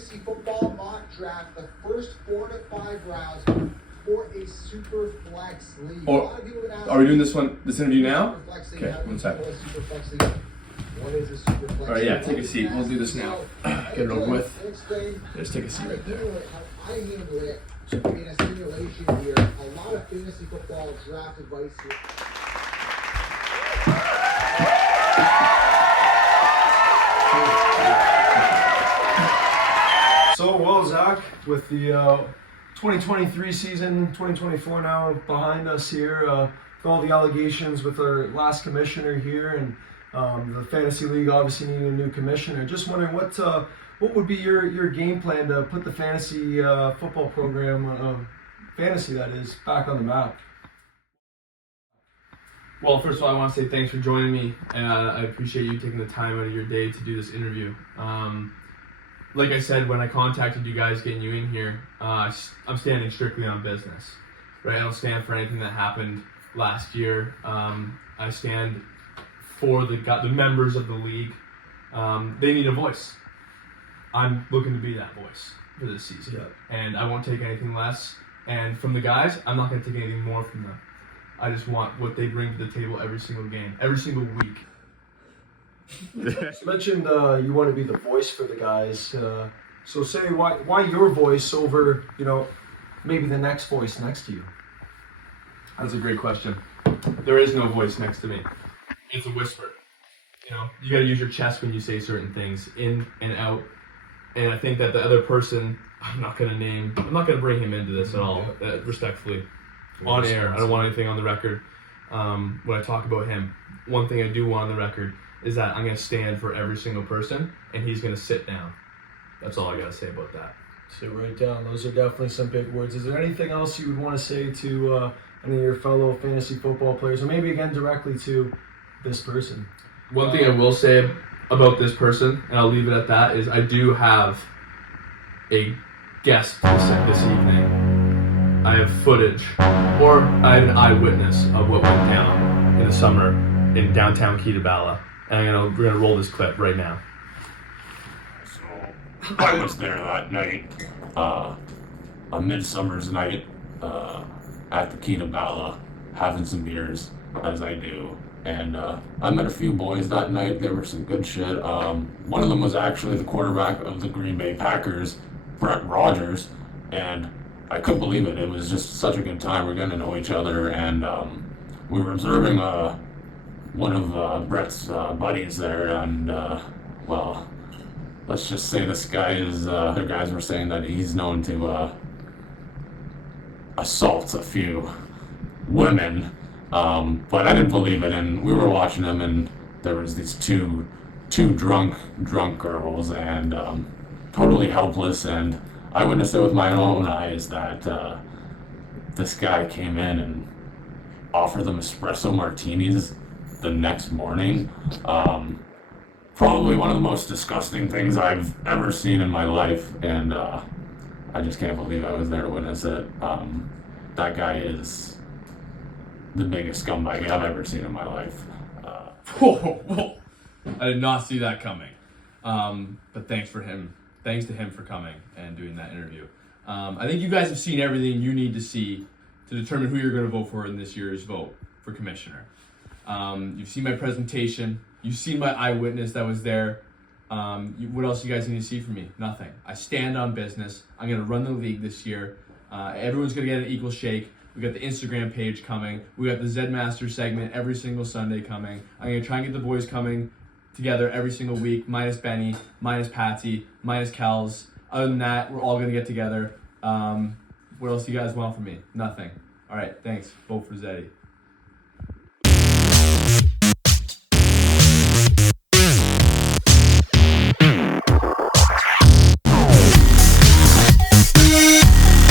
fantasy football mock draft, the first 4 to 5 rounds for a super flex league. Are we doing this interview now? Okay, one second. What is a super flex? All right, yeah, take a seat. We'll do this now. Get it over with. Just take a seat right there. How I handle it in a simulation here. A lot of fantasy football draft advice here. So, well, Zach, with the 2023 season, 2024 now behind us here, with all the allegations with our last commissioner here, and the fantasy league obviously needing a new commissioner. Just wondering what would be your game plan to put the fantasy football program, fantasy that is, back on the map? Well, first of all, I want to say thanks for joining me, and I appreciate you taking the time out of your day to do this interview. Like I said, when I contacted you guys getting you in here, I'm standing strictly on business, right? I don't stand for anything that happened last year. I stand for the members of the league. They need a voice. I'm looking to be that voice for this season, and I won't take anything less. And from the guys, I'm not going to take anything more from them. I just want what they bring to the table every single game, every single week. You mentioned you want to be the voice for the guys. So say why your voice over maybe the next voice next to you? That's a great question. There is no voice next to me. It's a whisper. You got to use your chest when you say certain things, in and out. And I think that the other person, I'm not going to bring him into this at all, respectfully. On air, I don't want anything on the record. When I talk about him, one thing I do want on the record is that I'm going to stand for every single person, and he's going to sit down. That's all I got to say about that. Sit right down. Those are definitely some big words. Is there anything else you would want to say to any of your fellow fantasy football players, or maybe again directly to this person? One thing I will say about this person, and I'll leave it at that, is I do have a guest this evening. I have footage, or I have an eyewitness of what went down in the summer in downtown Ketabala. And we're gonna roll this clip right now. So I was there that night, a midsummer's night, at the Ketabala, having some beers, as I do. And I met a few boys that night. There were some good shit. One of them was actually the quarterback of the Green Bay Packers, Brett Rogers, and I couldn't believe it. It was just such a good time. We're getting to know each other, and we were observing one of Brett's buddies there, and well, let's just say this guy is, other guys were saying that he's known to assault a few women, but I didn't believe it, and we were watching him, and there was these two drunk girls, and totally helpless, and I witnessed it with my own eyes that this guy came in and offered them espresso martinis the next morning. Probably one of the most disgusting things I've ever seen in my life, and I just can't believe I was there to witness it. That guy is the biggest scumbag I've ever seen in my life. Whoa. I did not see that coming. But thanks to him for coming and doing that interview. I think you guys have seen everything you need to see to determine who you're going to vote for in this year's vote for commissioner. You've seen my presentation. You've seen my eyewitness that was there. What else you guys need to see from me? Nothing. I stand on business. I'm going to run the league this year. Everyone's going to get an equal shake. We got the Instagram page coming. We got the Zed Master segment every single Sunday coming. I'm going to try and get the boys coming together every single week, minus Benny, minus Patsy, minus Kels. Other than that, we're all going to get together. What else do you guys want from me? Nothing. All right, thanks. Vote for Zeddy.